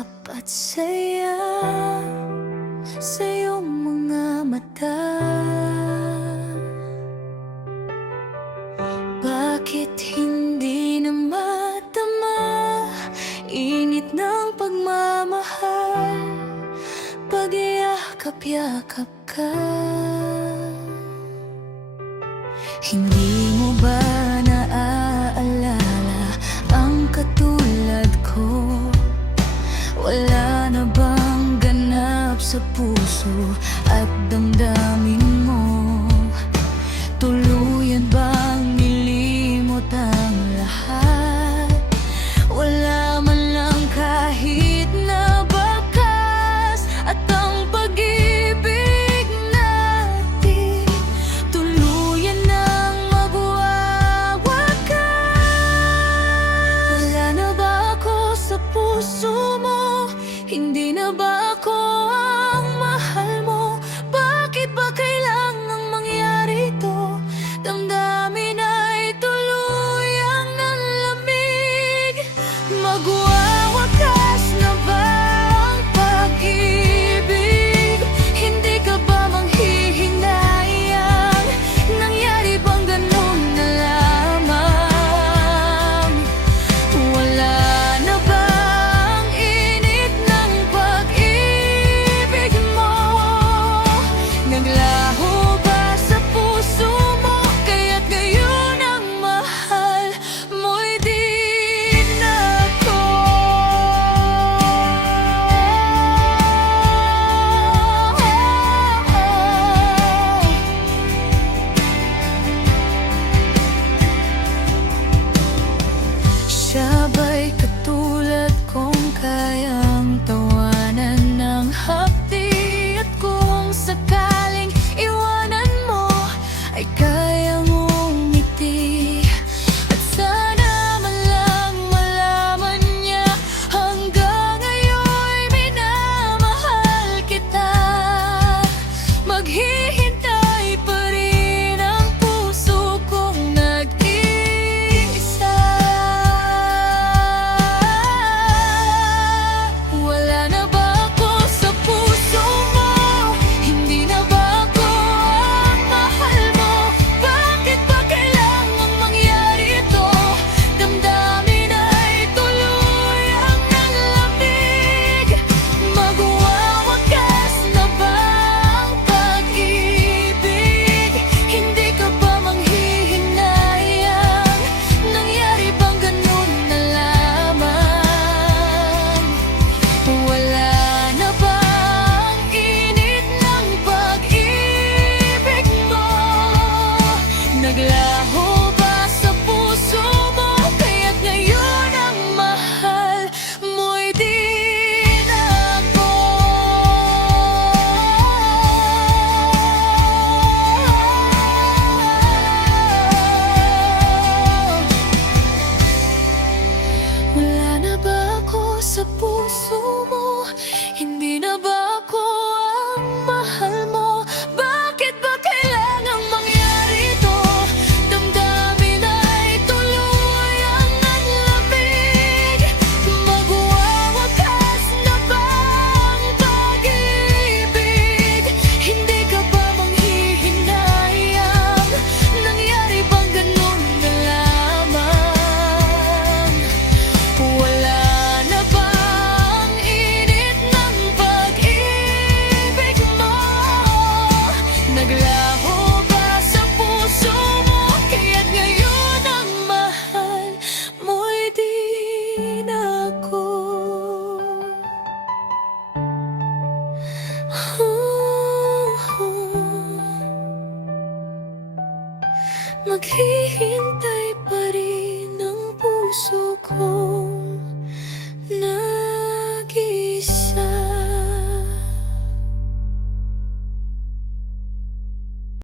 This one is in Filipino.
at saya sa iyong mga mata. Bakit hindi na matama init ng pagmamahal pag iyakap-yakap ka? Hindi mo ba naaalala ang katulad ko? Wala na bang ganap sa puso at damdamin mo? Tuluyan bang nilimot ang lahat? Wala man lang kahit na bakas at ang pag-ibig natin tuluyan nang magwawakas. Wala na ba ako sa puso mo? Hindi na ba ako ang mahal mo? Bakit ba kailangang mangyari ito? Damdamin ay tuluyang nanlamig. Magwawakas na ba ang pag-ibig? Hindi ka ba manghihinayang? Nangyari bang ganun na lamang? Wala na ba ang init ng pag-ibig mo? Naglaho ba sa puso mo? Kaya't ngayon ang mahal mo'y di na ako. Siya ba'y katulad kong kayang tawanan ng hapdi? At kung sakaling iwanan mo, ay kayang umiti? At sana man lang malaman niya hanggang ngayon'y minamahal kita. Maghihintay pa rin ang puso kong nag-iisa. Wala na ba ako sa puso mo? Hindi na ba ako ang mahal mo? Bakit ba kailangang mangyari ito? Damdamin ay tuluyang nanlamig. Magwawakas na ba ang pag-ibig? Hindi ka ba manghihinayang? Nangyari bang ganun na lamang? Wala na ba ang init ng pag-ibig mo? Naglaho ba sa puso mo? Kaya't ngayon ang mahal mo'y di na ako. Wala na ba ako sa puso mo? Hindi na ba ako ang mahal mo? Bakit ba kailangang mangyari ito? Damdamin ay tuluyang nanlamig. Magwawakas na ba ang pag-ibig? Hindi ka ba manghihinayang? Nangyari bang ganun na lamang? Wala na ba ang init ng pag-ibig mo? Naglaho ba sa puso mo? Kaya't ngayon ang mahal mo'y di na ako. Maghihintay